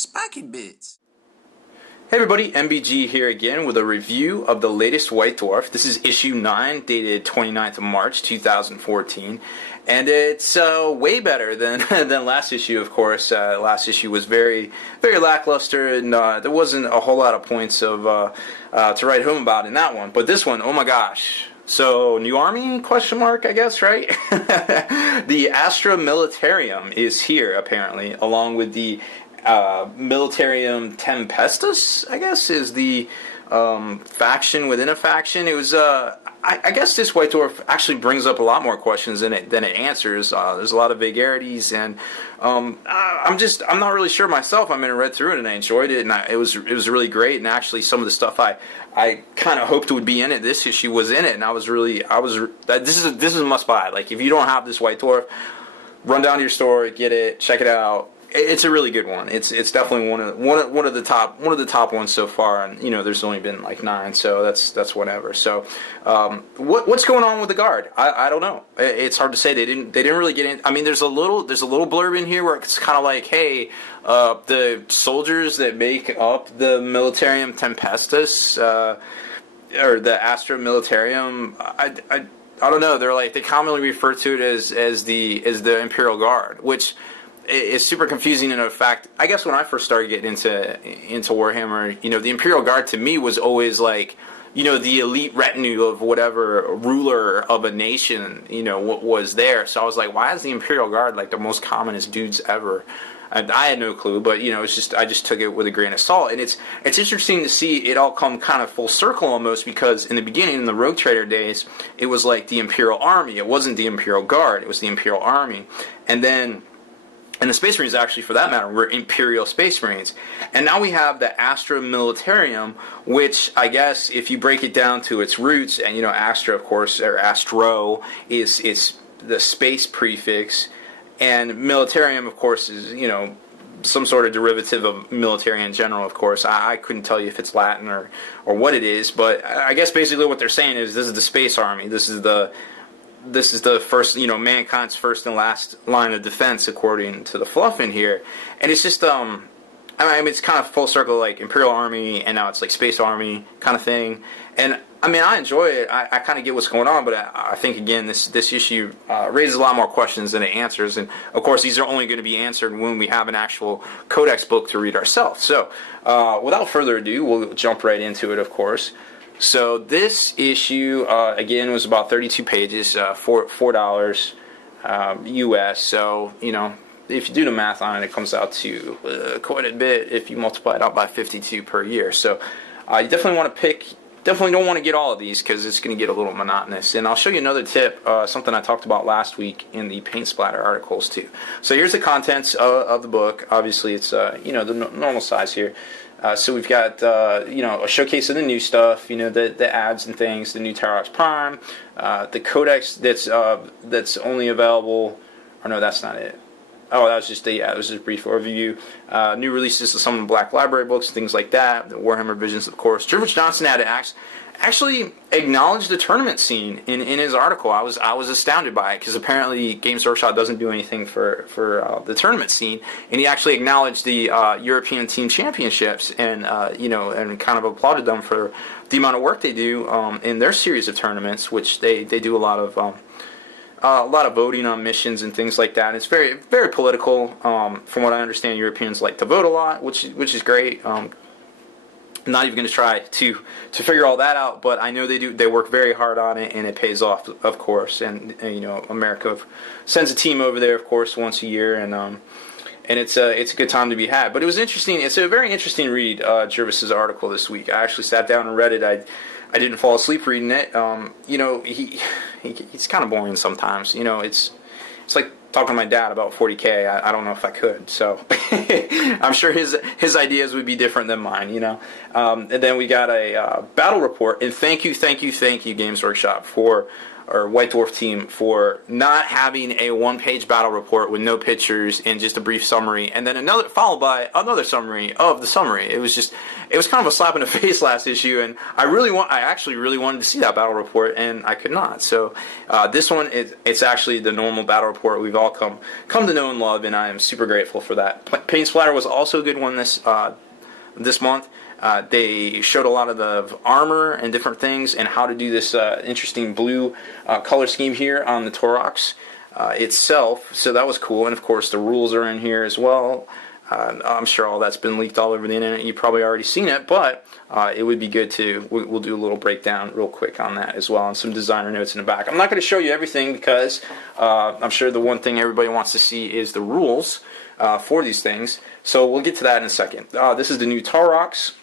Spiky Bits. Hey everybody, MBG here again with a review of the latest White Dwarf. This is issue 9, dated 29th of March, 2014. And it's way better than than last issue, of course. Last issue was very lackluster, and there wasn't a whole lot of points of to write home about in that one. But this one, oh my gosh. So, new army, question mark, I guess, right? The Astra Militarum is here, apparently, along with the Militarum Tempestus, I guess, is the faction within a faction. It was, I guess this White Dwarf actually brings up a lot more questions than it answers. There's a lot of vagaries, and I'm not really sure myself. I mean, I read through it and I enjoyed it, and it was really great. And actually, some of the stuff I kind of hoped would be in it, this issue was in it, and this is a must buy. Like, if you don't have this White Dwarf, run down to your store, get it, check it out. It's a really good one. It's definitely one of the top ones so far, and there's only been like 9, so that's whatever. So what's going on with the guard? I don't know. It's hard to say. They didn't really get in. I mean, there's a little blurb in here where it's kind of like, hey, the soldiers that make up the Militarum Tempestus or the Astra Militarum, I don't know. They commonly refer to it as the Imperial Guard, which is super confusing. In fact, I guess when I first started getting into Warhammer, the Imperial Guard to me was always like, the elite retinue of whatever ruler of a nation, was there. So I was like, why is the Imperial Guard like the most commonest dudes ever? And I had no clue, but it's just, I just took it with a grain of salt. And it's interesting to see it all come kind of full circle almost, because in the beginning, in the Rogue Trader days, it was like the Imperial Army. It wasn't the Imperial Guard. It was the Imperial Army. And then, and the Space Marines, actually, for that matter, were Imperial Space Marines. And now we have the Astra Militarum, which I guess if you break it down to its roots, and Astra, of course, or Astro, is the space prefix, and Militarium, of course, is some sort of derivative of military in general. Of course, I couldn't tell you if it's Latin or what it is, but I guess basically what they're saying is this is the Space Army. This is the first, mankind's first and last line of defense, according to the fluff in here. And it's just, I mean, it's kind of full circle, like Imperial Army, and now it's like Space Army kind of thing. And I mean, I enjoy it. I kind of get what's going on, but I think, again, this issue raises a lot more questions than it answers. And of course, these are only going to be answered when we have an actual codex book to read ourselves. So without further ado, we'll jump right into it, of course. So this issue, again, was about 32 pages, $4 US. So, if you do the math on it, it comes out to quite a bit if you multiply it out by 52 per year. So you definitely don't want to get all of these, because it's going to get a little monotonous. And I'll show you another tip, something I talked about last week in the paint splatter articles too. So here's the contents of the book. Obviously, it's the normal size here. So we've got a showcase of the new stuff, the ads and things, the new Tarox Prime, the codex that's only available. Or no, that's not it. Oh, that was just it was just a brief overview. New releases of some of the Black Library books, things like that. The Warhammer Visions, of course. Jervis Johnson had actually acknowledged the tournament scene in his article. I was astounded by it, because apparently Games Workshop doesn't do anything for the tournament scene, and he actually acknowledged the European Team Championships, and and kind of applauded them for the amount of work they do in their series of tournaments, which they do a lot of voting on missions and things like that. And it's very political. From what I understand, Europeans like to vote a lot, which is great. I'm not even going to try to figure all that out, but I know they do. They work very hard on it, and it pays off, of course. And America sends a team over there, of course, once a year, and it's a good time to be had. But it was interesting. It's a very interesting read, Jervis's article this week. I actually sat down and read it. I didn't fall asleep reading it. He's kind of boring sometimes. It's like talking to my dad about 40K. I don't know if I could. So I'm sure his ideas would be different than mine. And then we got a battle report. And thank you, Games Workshop, for or White Dwarf team for not having a one-page battle report with no pictures and just a brief summary, and then another followed by another summary of the summary. It was kind of a slap in the face last issue, and I actually really wanted to see that battle report, and I could not. So this one, it's actually the normal battle report we've all come to know and love, and I am super grateful for that. Paint Splatter was also a good one this month. They showed a lot of the armor and different things and how to do this interesting blue color scheme here on the Torox itself. So that was cool. And of course the rules are in here as well. I'm sure all that's been leaked all over the internet. You've probably already seen it, but it would be good to, we'll do a little breakdown real quick on that as well, and some designer notes in the back. I'm not going to show you everything because I'm sure the one thing everybody wants to see is the rules for these things. So we'll get to that in a second. This is the new Torox.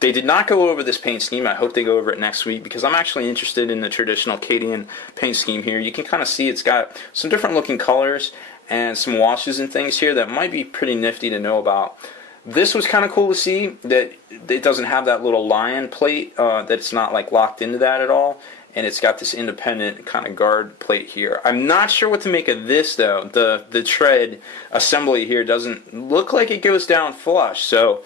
They did not go over this paint scheme. I hope they go over it next week because I'm actually interested in the traditional Cadian paint scheme here. You can kind of see it's got some different looking colors and some washes and things here that might be pretty nifty to know about. This was kind of cool to see that it doesn't have that little lion plate, that it's not like locked into that at all, and it's got this independent kind of guard plate here. I'm not sure what to make of this though. The tread assembly here doesn't look like it goes down flush, so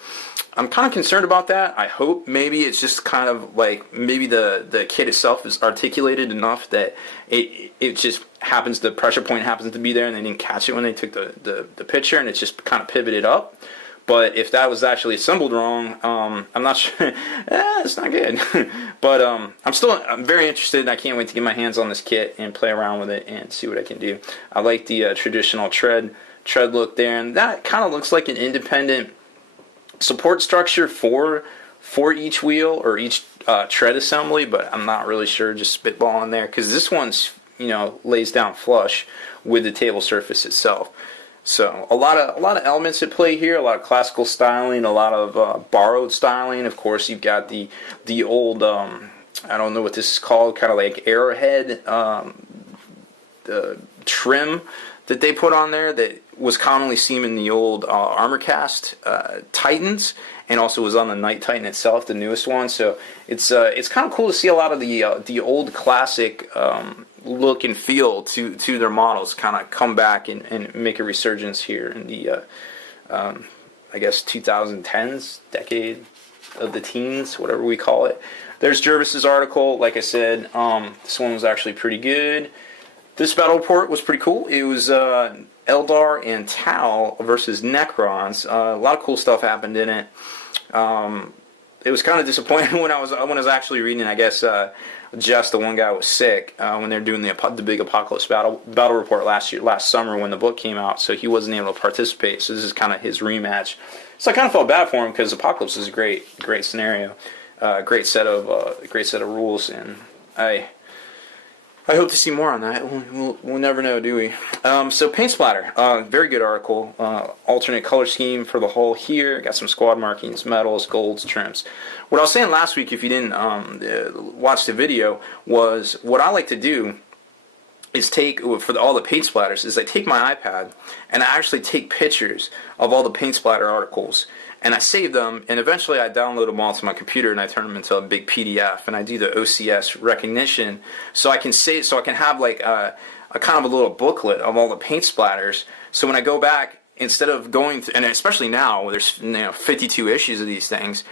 I'm kind of concerned about that. I hope maybe it's just kind of like maybe the kit itself is articulated enough that it just happens, the pressure point happens to be there and they didn't catch it when they took the picture, and it's just kind of pivoted up. But if that was actually assembled wrong, I'm not sure. It's not good. But I'm very interested, and I can't wait to get my hands on this kit and play around with it and see what I can do. I like the traditional tread look there, and that kind of looks like an independent support structure for each wheel or each tread assembly, but I'm not really sure, just spitballing there, because this one's, lays down flush with the table surface itself. So a lot of elements at play here, a lot of classical styling, a lot of borrowed styling. Of course, you've got the old, I don't know what this is called, kind of like arrowhead the trim that they put on there that was commonly seen in the old Armorcast Titans, and also was on the Night Titan itself, the newest one. So it's kind of cool to see a lot of the old classic look and feel to their models kind of come back and make a resurgence here in the I guess 2010s, decade of the teens, whatever we call it. There's Jervis's article. Like I said, this one was actually pretty good. This battle report was pretty cool. It was Eldar and Tal versus Necrons. A lot of cool stuff happened in it. It was kind of disappointing when I was actually reading. I guess Jess, the one guy, was sick when they were doing the big Apocalypse battle report last summer when the book came out, so he wasn't able to participate. So this is kind of his rematch. So I kind of felt bad for him because Apocalypse is a great scenario, great set of rules, and I hope to see more on that. We'll never know, do we? So Paint Splatter, very good article. Alternate color scheme for the hull here. Got some squad markings, metals, golds, trims. What I was saying last week, if you didn't watch the video, was what I like to do is take, for all the paint splatters, is I take my iPad and I actually take pictures of all the paint splatter articles, and I save them, and eventually I download them all to my computer and I turn them into a big PDF, and I do the OCS recognition, so I can have like a kind of a little booklet of all the paint splatters. So when I go back, instead of going through, and especially now there's 52 issues of these things,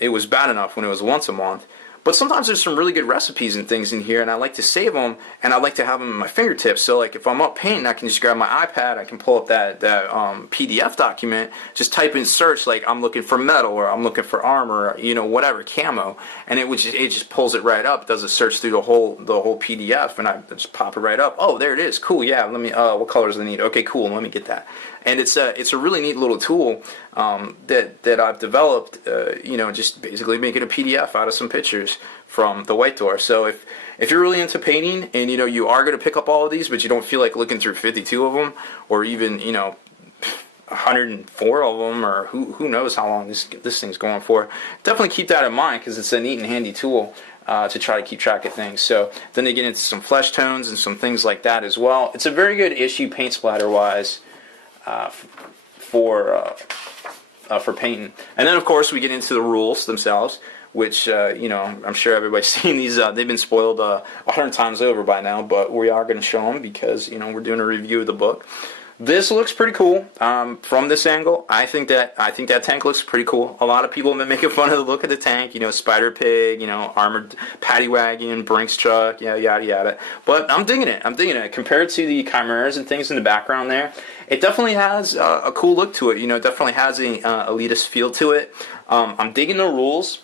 it was bad enough when it was once a month. But sometimes there's some really good recipes and things in here, and I like to save them, and I like to have them at my fingertips. So like if I'm up painting, I can just grab my iPad, I can pull up that PDF document, just type in search, like I'm looking for metal, or I'm looking for armor, or, whatever, camo, and it just pulls it right up. It does a search through the whole PDF, and I just pop it right up. Oh, there it is. Cool. Yeah. Let me. What colors do I need? Okay. Cool. Let me get that. And it's a really neat little tool that I've developed. Just basically making a PDF out of some pictures from the White Dwarf. So if you're really into painting and you are going to pick up all of these, but you don't feel like looking through 52 of them, or even 104 of them, or who knows how long this thing's going for, definitely keep that in mind, because it's a neat and handy tool to try to keep track of things. So then they get into some flesh tones and some things like that as well. It's a very good issue paint splatter wise for painting. And then of course we get into the rules themselves, which, you know, I'm sure everybody's seen these. They've been spoiled 100 times over by now, but we are going to show them because, you know, we're doing a review of the book. This looks pretty cool from this angle. I think that tank looks pretty cool. A lot of people have been making fun of the look of the tank. You know, Spider Pig, you know, armored paddy wagon, Brinks truck, yeah, yada yada. But I'm digging it. I'm digging it. Compared to the Chimeras and things in the background there, it definitely has a cool look to it. You know, it definitely has a elitist feel to it. I'm digging the rules.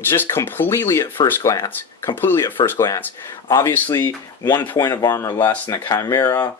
Just completely at first glance. Completely at first glance. Obviously, 1 point of armor less than the Chimera.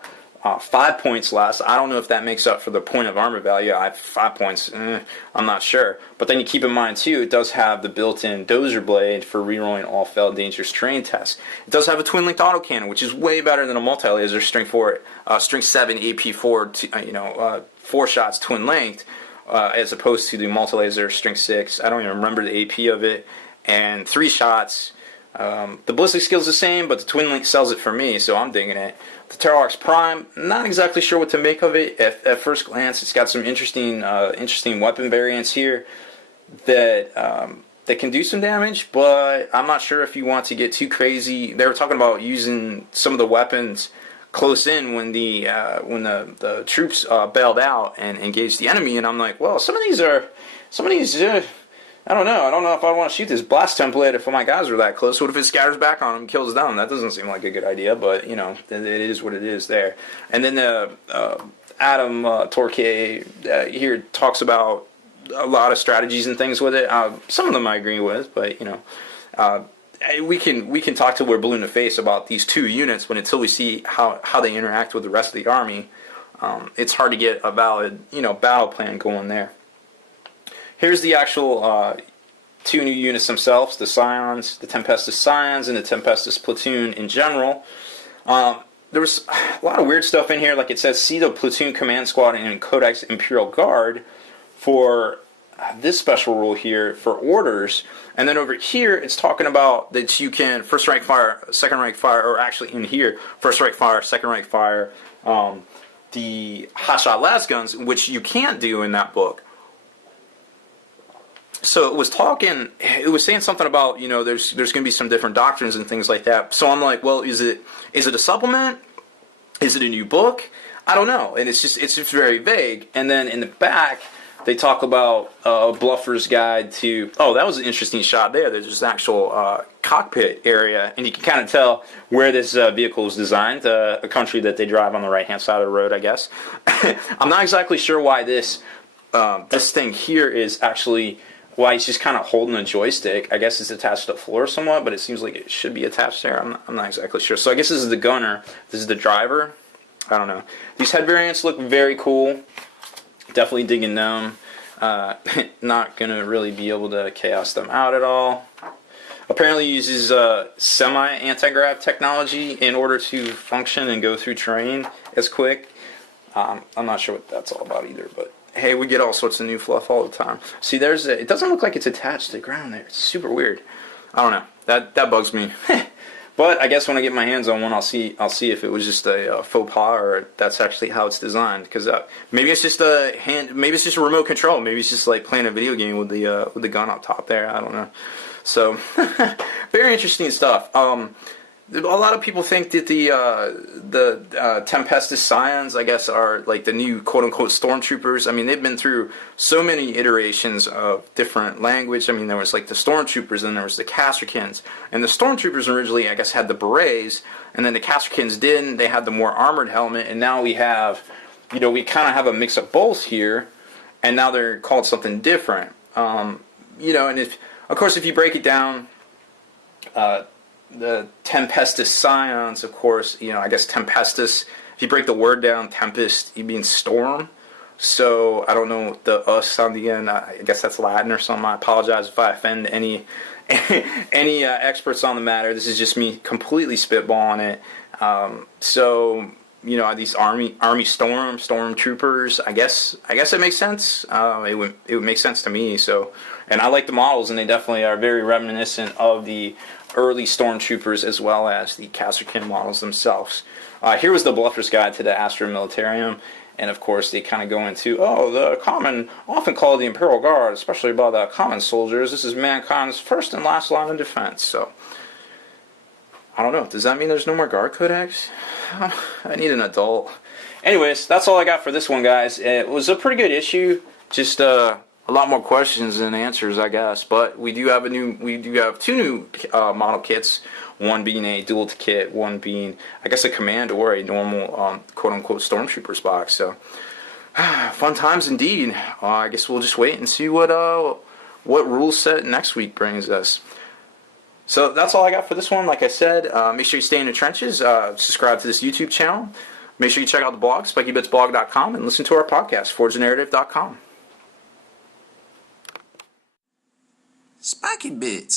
5 points less. I don't know if that makes up for the point of armor value. I have 5 points. I'm not sure. But then you keep in mind, too, it does have the built-in dozer blade for rerolling all failed dangerous terrain tests. It does have a twin-linked autocannon, which is way better than a multi-laser string 7 AP4, 4 shots twin-linked, as opposed to the multi-laser string 6. I don't even remember the AP of it. And 3 shots. The ballistic skill is the same, but the twin link sells it for me, so I'm digging it. The Terrorx Prime, not exactly sure what to make of it. At first glance, it's got some interesting weapon variants here that can do some damage, but I'm not sure if you want to get too crazy. They were talking about using some of the weapons close in when the troops bailed out and engaged the enemy, and I'm like, well, some of these. I don't know if I want to shoot this blast template if my guys are that close. What if it scatters back on them and kills them? That doesn't seem like a good idea, but, you know, it is what it is there. And then Adam Torque here talks about a lot of strategies and things with it. Some of them I agree with, but, you know, we can talk till we're blue in the face about these 2 units, but until we see how they interact with the rest of the army, it's hard to get a valid, you know, battle plan going there. Here's the actual 2 new units themselves, the Scions, the Tempestus Scions, and the Tempestus Platoon in general. There was a lot of weird stuff in here, like it says, see the Platoon Command Squad and Codex Imperial Guard for this special rule here for orders. And then over here, it's talking about that you can first rank fire, second rank fire, or actually in here, first rank fire, second rank fire, the hotshot las guns, which you can't do in that book. So it was saying something about, you know, there's going to be some different doctrines and things like that. So I'm like, well, is it a supplement? Is it a new book? I don't know. And it's just very vague. And then in the back, they talk about Bluffer's Guide to, that was an interesting shot there. There's this actual cockpit area, and you can kind of tell where this vehicle is designed, a country that they drive on the right-hand side of the road, I guess. I'm not exactly sure why this thing here is actually... why he's just kind of holding a joystick. I guess it's attached to the floor somewhat, but it seems like it should be attached there. I'm not exactly sure. So I guess this is the gunner. This is the driver. I don't know. These head variants look very cool. Definitely digging them. Not going to really be able to chaos them out at all. Apparently uses semi-anti-grav technology in order to function and go through terrain as quick. I'm not sure what that's all about either, but... hey, we get all sorts of new fluff all the time. See, it doesn't look like it's attached to the ground there. It's super weird. I don't know. That bugs me. But I guess when I get my hands on one, I'll see if it was just a faux pas or that's actually how it's designed. Because maybe it's just maybe it's just a remote control. Maybe it's just like playing a video game with the gun up top there. I don't know. So very interesting stuff. A lot of people think that the Tempestus Scions, I guess, are like the new quote-unquote stormtroopers. I mean, they've been through so many iterations of different language. I mean, there was like the stormtroopers, and there was the Castricans. And the stormtroopers originally, I guess, had the berets, and then the Castricans didn't. They had the more armored helmet, and now we have, you know, we kind of have a mix of both here, and now they're called something different. You know, and of course, if you break it down, the Tempestus Scions, of course, you know, I guess Tempestus, if you break the word down, Tempest, you mean storm. So, I don't know the us on the end, I guess that's Latin or something. I apologize if I offend any experts on the matter. This is just me completely spitballing it. So, you know, these army stormtroopers, I guess it makes sense. It would make sense to me. So, and I like the models, and they definitely are very reminiscent of the early stormtroopers as well as the Castrican models themselves. Here was the Bluffer's Guide to the Astra Militarum. And of course, they kind of go into, oh, the common, often called the Imperial Guard, especially by the common soldiers, this is mankind's first and last line of defense. So, I don't know. Does that mean there's no more Guard Codex? I need an adult. Anyways, that's all I got for this one, guys. It was a pretty good issue. Just a lot more questions than answers, I guess. But we do have two new model kits. One being a dual kit, one being, I guess, a command or a normal quote-unquote Stormtroopers box. So, fun times indeed. I guess we'll just wait and see what rule set next week brings us. So that's all I got for this one. Like I said, make sure you stay in the trenches. Subscribe to this YouTube channel. Make sure you check out the blog, SpikeybitsBlog.com, and listen to our podcast, ForgeTheNarrative.com. Spiky Bits.